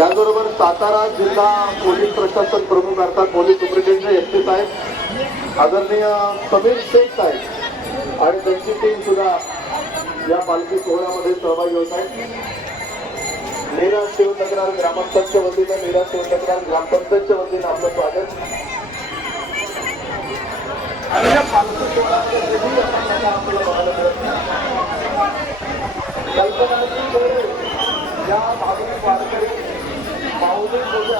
त्याचबरोबर सातारा जिल्हा पोलीस प्रशासन प्रमुख अर्थात पोलीस सुप्रिटेंडेंट एस पी साहेब आदरणीय समीर शेख साहेब आणि त्यांची टीम सुद्धा या पालखी सोहळ्यामध्ये सहभागी होत आहे नीरा शिवतक्रार ग्रामस्थांच्या वतीनं नीरा शिवतक्रार ग्रामपंचायतच्या वतीनं आपलं स्वागत. आणि या पालखी सोहळ्यामध्ये या भाविक वारकरी आपल्या